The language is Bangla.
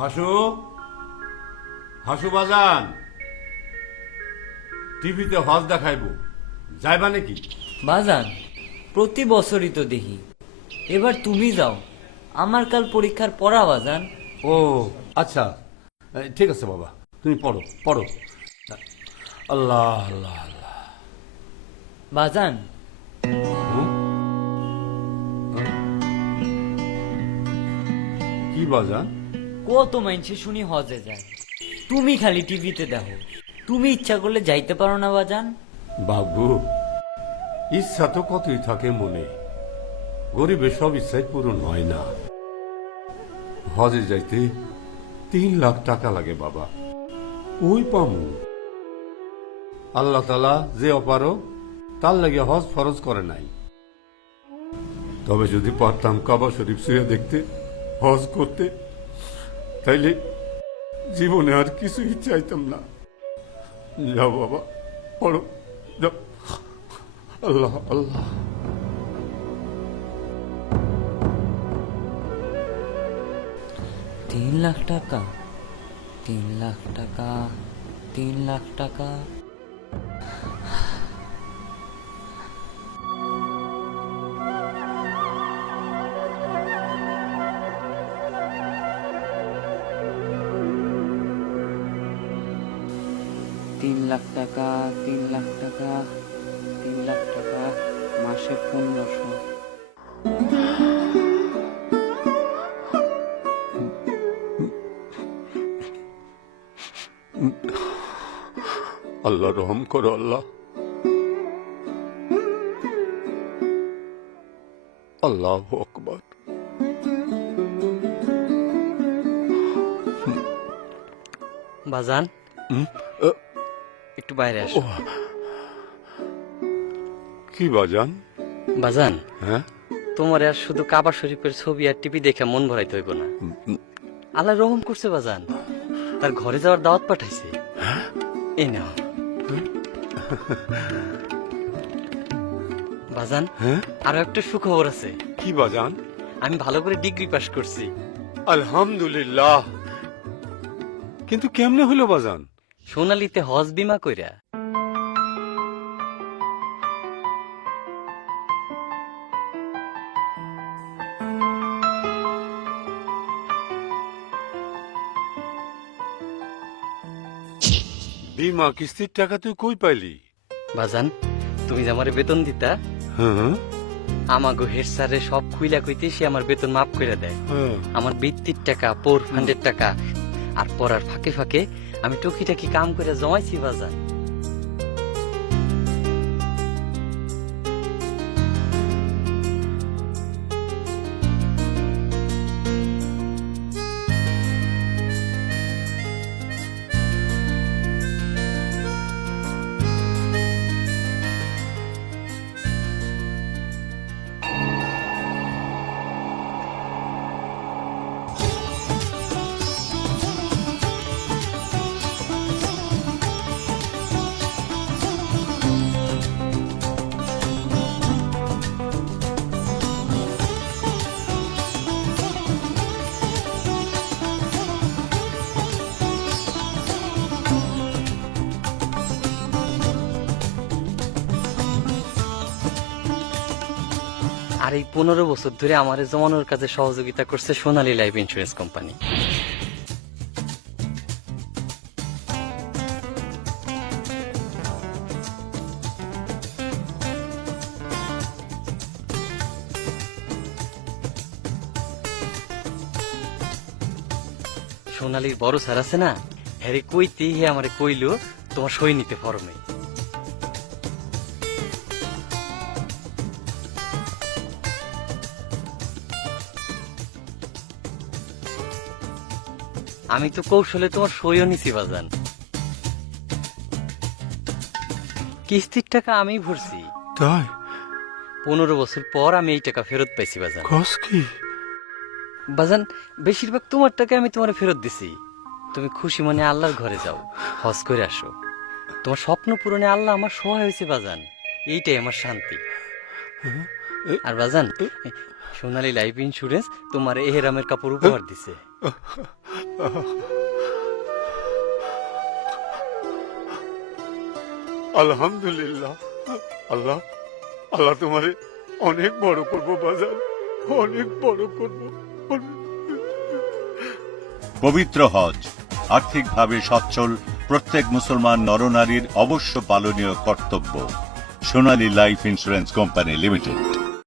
হাসু? হাসু বাজান। টিভিতে হজ দেখাইব। যাইবা নাকি? বাজান প্রতি বছরই তো দেখি। এবার তুমি যাও। আমার কাল পরীক্ষার পড়া বাজান। ও আচ্ছা। ঠিক আছে বাবা। তুমি পড়ো পড়ো। আল্লাহ আল্লাহ আল্লাহ। বাজান। কি বাজান? কত মাইনসে শুনি হজে যায়। তুমি খালি টিভিতে দেখো। তুমি ইচ্ছা করলে যাইতে পারো না, বাজান। বাবু, ইচ্ছা তো কতই থাকে মনে। গরিবের সব ইচ্ছাই পূরণ হয় না। হজে যাইতে তিন লাখ টাকা লাগে, বাবা। ওই পামু। আল্লাহ তালা যে অপারো তার লাগে হজ ফরজ করে নাই। তবে যদি পারতাম কাবা শরীফ শুয়ে দেখতে, হজ করতে তাইলে জীবনে আর কিছুই চাইতাম না। যাও বাবা, পড়ো, যাও। আল্লাহ আল্লাহ। তিন লাখ টাকা, তিন লাখ টাকা, তিন লাখ টাকা। তিন লাখ টাকা তিন লাখ টাকা তিন লাখ টাকা মাসে পনেরোশো। আল্লাহ রহম করো আল্লাহ। আল্লাহ আকবর। বাজান একটু বাইরে আসো। কি বাজান? বাজান হ্যাঁ? তোমার আর শুধু কাবা শরীফের ছবি আর টিভি দেখে মন ভরাইতে হইব না। আল্লাহ রহম করছে বাজান। তার ঘরে যাওয়ার দাওয়াত পাঠাইছে। এই নাও। বাজান হ্যাঁ? আরও একটা সুখবর আছে। কি বাজান? আমি ভালো করে ডিগ্রি পাস করছি। আলহামদুলিল্লাহ। কিন্তু কেমনে হলো বাজান? সোনালিতে হজ বিমা কইরা। বিমা কিস্তির টাকা তুই কই পাইলি? বাজান তুমি যে আমারে বেতন দিতা হ্যাঁ আমাগো হেড স্যারে সব খুইলা কইতে সে আমার বেতন মাফ করে দেয়। হ্যাঁ। আমার বৃত্তির টাকা পোর ফান্ডের টাকা আর পড়ার ফাঁকে ফাঁকে আমি টুকিটাকি কাম করে জমাইছি বাজার। আর এই পনেরো বছর ধরে আমার জমানোর কাজে সহযোগিতা করছে সোনালী লাইফ ইন্স্যুরেন্স কোম্পানি। সোনালীর বড় স্যার আছে না? হ্যারে কইতে হে আমারে কইলো, তোমার সই নিতে ফরমে আমি তো কৌশলে তোমার সইও নিছি বাজান। কিস্তির টাকা আমি ভরছি। তাই? পনেরো বছর পর আমি এই টাকা ফেরত পাইছি বাজান। কস কি? বাজান বেশিরভাগ তোমার টাকা আমি তোমার ফেরত দিছি। তুমি খুশি মনে আল্লাহর ঘরে যাও হজ করে আসো। তোমার স্বপ্ন পূরণে আল্লাহ আমার সহায় হয়েছে বাজান। এইটাই আমার শান্তি। আর বাজান সোনালী লাইফ ইন্স্যুরেন্স তোমার এহেরামের কাপড় উপহার দিছে। আলহামদুলিল্লাহ। আল্লাহ আল্লাহ তোমারে অনেক বড় করব, বাজার। অনেক বড় করব। পবিত্র হজ, আর্থিকভাবে সচ্ছল, প্রত্যেক মুসলমান নরনারীর অবশ্য পালনীয় কর্তব্য। Sonali life insurance company limited.